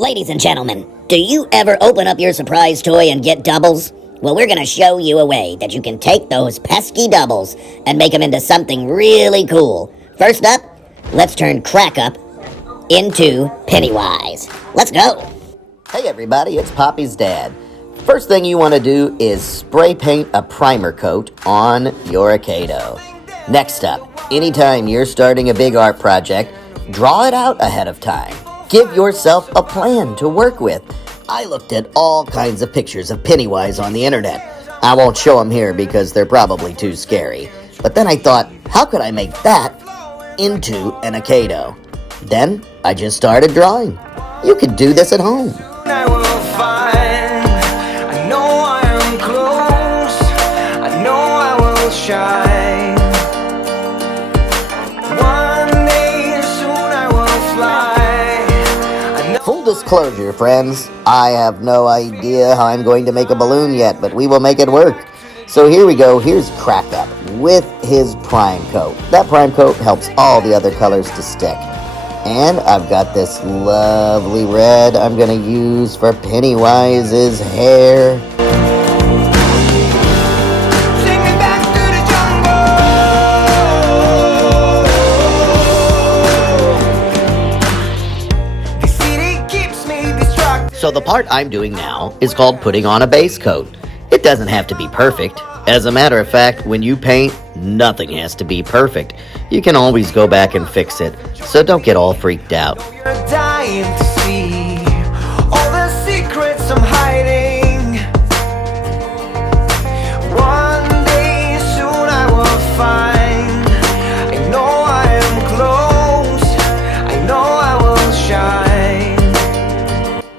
Ladies and gentlemen, do you ever open up your surprise toy and get doubles? Well, we're going to show you a way that you can take those pesky doubles and make them into something really cool. First up, let's turn Crackup into Pennywise. Let's go! Hey everybody, it's Poppy's dad. First thing you want to do is spray paint a primer coat on your Akedo. Next up, anytime you're starting a big art project, draw it out ahead of time. Give yourself a plan to work with. I looked at all kinds of pictures of Pennywise on the internet. I won't show them here because they're probably too scary. But then I thought, how could I make that into an Akedo? Then I just started drawing. You could do this at home. I will find, I know I am close, I know I will shine. One day soon I will fly. Full disclosure, friends, I have no idea how I'm going to make a balloon yet, but we will make it work. So here we go. Here's Crackup with his prime coat. That prime coat helps all the other colors to stick. And I've got this lovely red I'm going to use for Pennywise's hair. So the part I'm doing now is called putting on a base coat. It doesn't have to be perfect. As a matter of fact, when you paint, nothing has to be perfect. You can always go back and fix it, so don't get all freaked out. You're dying to see all the secrets I'm hiding. One day soon I will find. I know I am close. I know I will shine.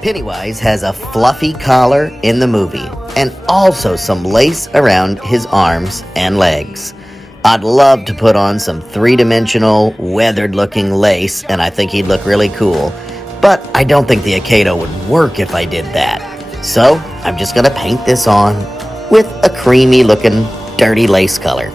Pennywise has a fluffy collar in the movie, and also some lace around his arms and legs. I'd love to put on some three-dimensional, weathered-looking lace, and I think he'd look really cool. But I don't think the Akedo would work if I did that. So I'm just going to paint this on with a creamy-looking, dirty lace color.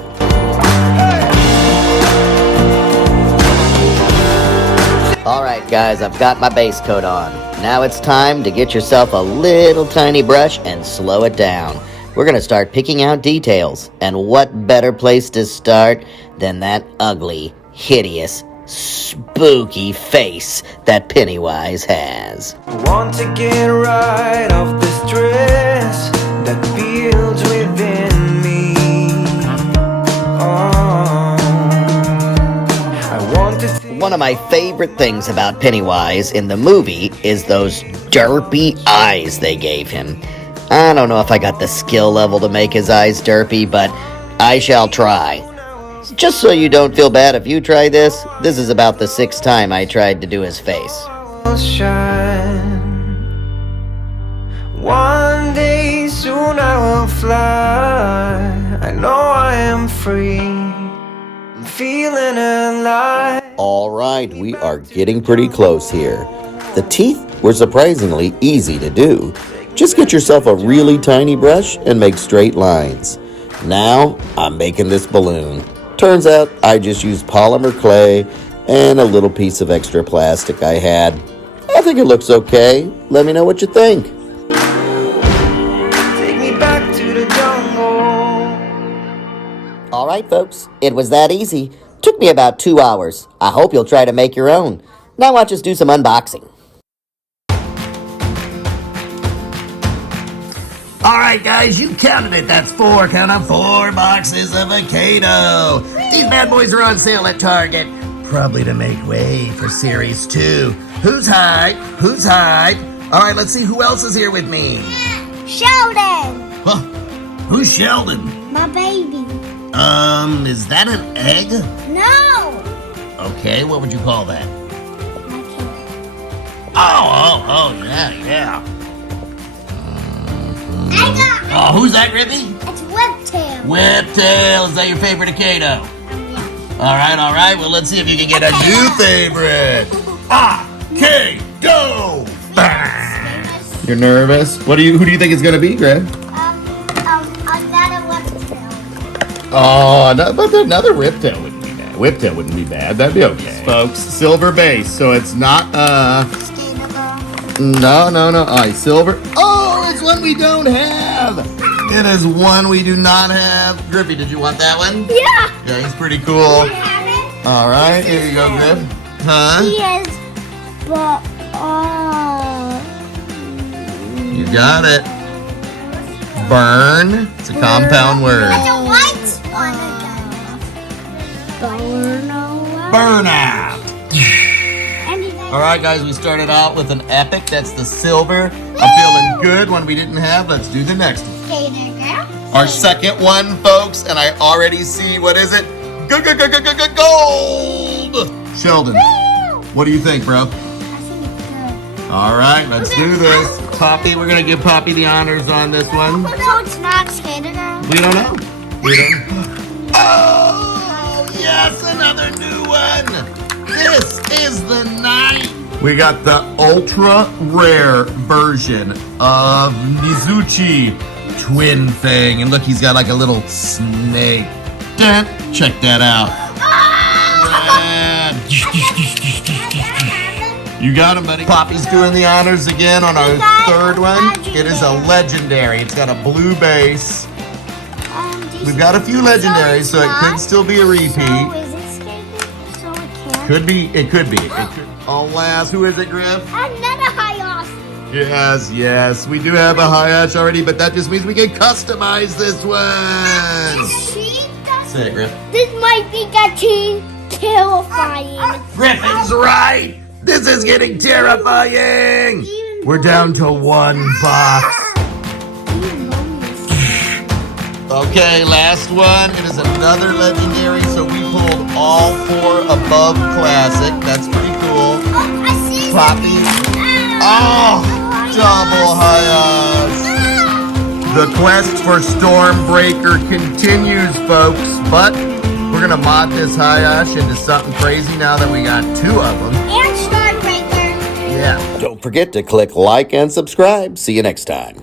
Alright guys, I've got my base coat on. Now it's time to get yourself a little tiny brush and slow it down. We're going to start picking out details. And what better place to start than that ugly, hideous, spooky face that Pennywise has. I want to get right off this dress that builds within me. I want to One of my favorite things about Pennywise in the movie is those derpy eyes they gave him. I don't know if I got the skill level to make his eyes derpy, but I shall try. Just so you don't feel bad if you try this, this is about the 6th time I tried to do his face. shine. One day soon I will fly. I know I am free. I'm feeling alive. Alright, we are getting pretty close here. The teeth were surprisingly easy to do. Just get yourself a really tiny brush and make straight lines. Now, I'm making this balloon. Turns out I just used polymer clay and a little piece of extra plastic I had. I think it looks okay. Let me know what you think. Take me back to the jungle. Alright folks, it was that easy. Took me about 2 hours. I hope you'll try to make your own. Now watch us do some unboxing. Alright guys, you counted it. That's 4, count on 4 boxes of Akedo. These bad boys are on sale at Target. Probably to make way for Series 2. Who's hype? Who's hype? Alright, let's see who else is here with me. Sheldon! Huh? Who's Sheldon? My baby. Is that an egg? No! Okay, what would you call that? My kid. Oh, yeah. I got it! Oh, who's that, Rippy? It's Whiptail. Whiptail, is that your favorite Akedo? Yeah. Alright, well let's see if you can get a new favorite. Akedo! You're nervous? Who do you think it's gonna be, Greg? Another Whiptail. Oh, but another Riptail wouldn't be bad. Whiptail wouldn't be bad. That'd be okay. Folks, silver base, so it's not Skatable. No. Oh, silver. Oh, it's one we don't have. It is one we do not have. Griffey, did you want that one? Yeah. Yeah, he's pretty cool. All right, here you go, Griff. Huh? He is, but You got it. Burn. It's a compound word. It's a white one again. Burnout. All right, guys, we started out with an epic. That's the silver. I'm feeling good. One we didn't have. Let's do the next one. Our second one, folks, and I already see, what is it? Gold! Sheldon, what do you think, bro? I think it's good. All right, let's do this. Poppy, we're going to give Poppy the honors on this one. So it's not Skater Girl? We don't know. Oh, yes, another new one. This is the night. We got the ultra rare version of Mizuchi twin thing. And look, he's got like a little snake. Check that out. Rad. You got him, buddy. Poppy's doing the honors again on our third one. It is a legendary. It's got a blue base. We've got a few legendaries, so it could still be a So repeat. is it Skater? So it can't? Could be. It could be. Alas, who is it, Griff? Another high off. Yes. We do have a Hayash already, but that just means we can customize this one. Say it, Griff. This might be getting terrifying. Griffin's right. This is getting terrifying. We're down to one box. Okay, last one. It is another legendary, so we pulled all four above classic. That's pretty cool. Poppy. Oh, double Hayash. The quest for Stormbreaker continues, folks, but we're going to mod this Hayash into something crazy now that we got two of them. And Stormbreaker. Yeah. Don't forget to click like and subscribe. See you next time.